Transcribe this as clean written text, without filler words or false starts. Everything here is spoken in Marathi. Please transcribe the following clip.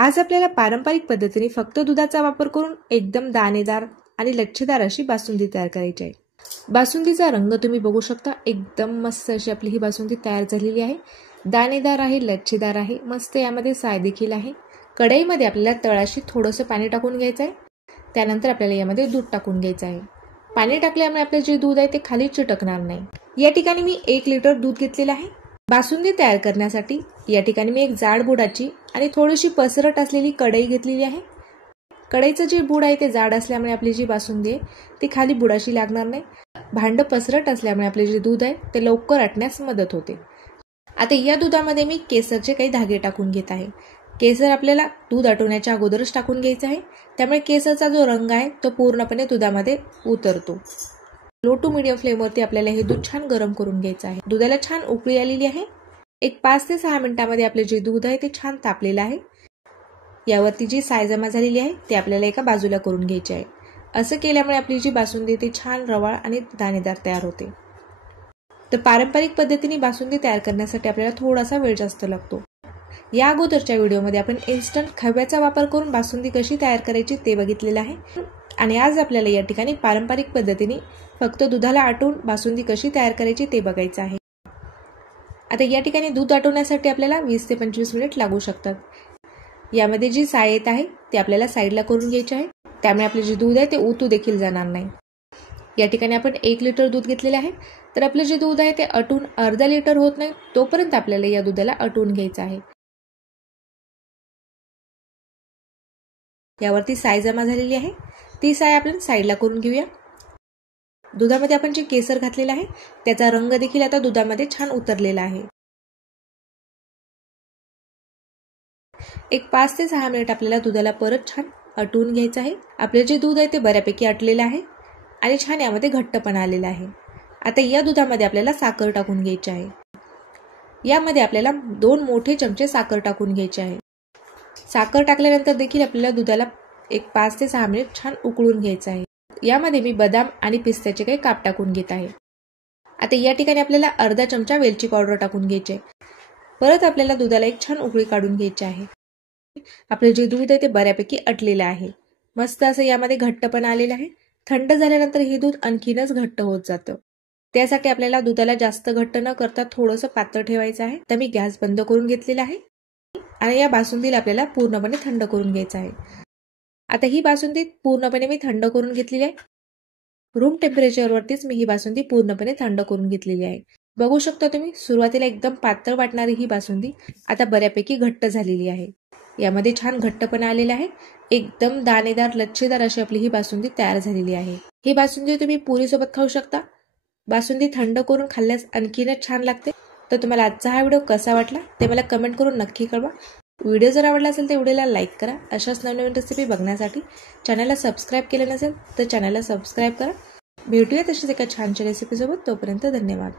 आज आपल्याला पारंपरिक पद्धतीने फक्त दुधाचा वापर करून एकदम दाणेदार आणि लच्छेदार अशी बासुंदी तयार करायची आहे। बासुंदीचा रंग तुम्ही बघू शकता, एकदम मस्त अशी आपली ही बासुंदी तयार झालेली आहे। दाणेदार आहे, लच्छेदार आहे, मस्त यामध्ये साय देखील आहे। कढईमध्ये आपल्याला तळाशी थोडंसं पाणी टाकून घ्यायचं आहे। त्यानंतर आपल्याला यामध्ये दूध टाकून घ्यायचं आहे। पाणी टाकल्यामुळे आपले जे दूध आहे ते खाली चिटकणार नाही। या ठिकाणी मी 1 लिटर दूध घेतलेलं आहे। बासुंदी तयार करण्यासाठी या ठिकाणी मी एक जाड बुडाची आणि थोडीशी पसरट असलेली कढई घेतलेली आहे। कढईचं जे बुड आहे ते जाड असल्यामुळे आपली जी बासुंदी आहे ती खाली बुडाशी लागणार नाही। भांड पसरट असल्यामुळे आपले जे दूध आहे ते लवकर आटण्यास मदत होते। आता या दुधामध्ये मी केसरचे काही धागे टाकून घेत आहे। केसर आपल्याला दूध आटवण्याच्या अगोदरच टाकून घ्यायचं आहे, त्यामुळे केसरचा जो रंग आहे तो पूर्णपणे दुधामध्ये उतरतो। लो टू मीडियम फ्लेमवरती आपल्याला हे दूध छान गरम करून घ्यायचं आहे। दुधाला छान उकळी आलेली आहे। एक 5 ते 6 मिनिटांमध्ये आपले जे दूध आहे ते छान तापलेलं आहे। यावरती जी साय जमा झालेली आहे ती आपल्याला एका बाजूला करून घ्यायची आहे। असं केल्यामुळे आपली जी बासुंदी ती छान रवाळ आणि दाणेदार तयार होते। तर पारंपरिक पद्धतीने बासुंदी तयार करण्यासाठी आपल्याला थोडासा वेळ जास्त लागतो। या अगोदरच्या व्हिडिओमध्ये आपण इन्स्टंट खव्याचा वापर करून बासुंदी कशी तयार करायची ते बघितलेलं आहे आणि आज आपल्याला या ठिकाणी पारंपरिक पद्धतीने फक्त दुधाला आटवून बासुंदी कशी तयार करायची ते बघायचं आहे। आता या ठिकाणी दूध आटवण्यासाठी आपल्याला 20 ते 25 मिनिट लागू शकतात। यामध्ये जी साय येत आहे ती आपल्याला साईडला करून घ्यायची आहे, त्यामुळे आपले जे दूध आहे ते उतू देखील जाणार नाही। या ठिकाणी आपण 1 लिटर दूध घेतलेले आहे, तर आपले जे दूध आहे ते आटून अर्धा लिटर होत नाही तोपर्यंत आपल्याला या दुधाला आटवून घ्यायचं आहे। यावरती साय जमा झालेली आहे, ती साय आपण साईडला करून घेऊया। दुधामध्ये आपण जे केसर घातलेलं आहे त्याचा रंग देखील आता दुधामध्ये छान उतरलेला आहे। एक 5 ते 6 मिनिट आपल्याला दुधाला परत छान आटवून घ्यायचं आहे। आपले जे दूध आहे ते बऱ्यापैकी आटलेलं आहे आणि छान यामध्ये घट्टपणा आलेला आहे। आता या दुधामध्ये आपल्याला साखर टाकून घ्यायची आहे। यामध्ये आपल्याला 2 मोठे चमचे साखर टाकून घ्यायचे आहे। साखर टाकल्यानंतर देखील आपल्याला दुधाला एक 5 ते 6 मिनिट छान उकळून घ्यायचं आहे। यामध्ये मी बदाम आणि पिस्त्याचे काही काप टाकून घेत आहे। आता या ठिकाणी आपल्याला अर्धा चमचा वेलची पावडर टाकून घ्यायची आहे। परत आपल्याला दुधाला एक छान उकळी काढून घ्यायची आहे। आपले जे दूध आहे ते बऱ्यापैकी आटलेलं आहे, मस्त असं यामध्ये घट्टपणा आलेला आहे। थंड झाल्यानंतर हे दूध आणखीनच घट्ट होत जातं। त्यासाठी आपल्याला दुधाला जास्त घट्ट न करता थोडंसं पातळ ठेवायचं आहे। तर मी गॅस बंद करून घेतलेला आहे आणि या बासुंदीला आपल्याला पूर्णपणे थंड करून घ्यायचं आहे। आता ही बासुंदी पूर्णपणे मी थंड करून घेतलेली आहे। रूम टेम्परेचरवरतीच मी ही बासुंदी पूर्णपणे थंड करून घेतलेली आहे। बघू शकता तुम्ही, सुरुवातीला एकदम पातळ वाटणारी ही बासुंदी आता बऱ्यापैकी घट्ट झालेली आहे। यामध्ये छान घट्टपणा आलेला आहे। एकदम दाणेदार लच्छेदार अशी आपली ही बासुंदी तयार झालेली आहे। ही बासुंदी तुम्ही पुरीसोबत खाऊ शकता। बासुंदी थंड करून खाल्ल्यास आणखीनच छान लागते। तर तुम्हाला आजचा हा व्हिडिओ कसा वाटला ते मला कमेंट करून नक्की कळवा। व्हिडिओ जर आवडला असेल तर व्हिडिओला लाईक करा। अशाच नवनवीन रेसिपी बघण्यासाठी चॅनलला सबस्क्राईब केलं नसेल तर चॅनलला सबस्क्राईब करा। भेटूया तशीच एका छानशा रेसिपीसोबत। तोपर्यंत धन्यवाद।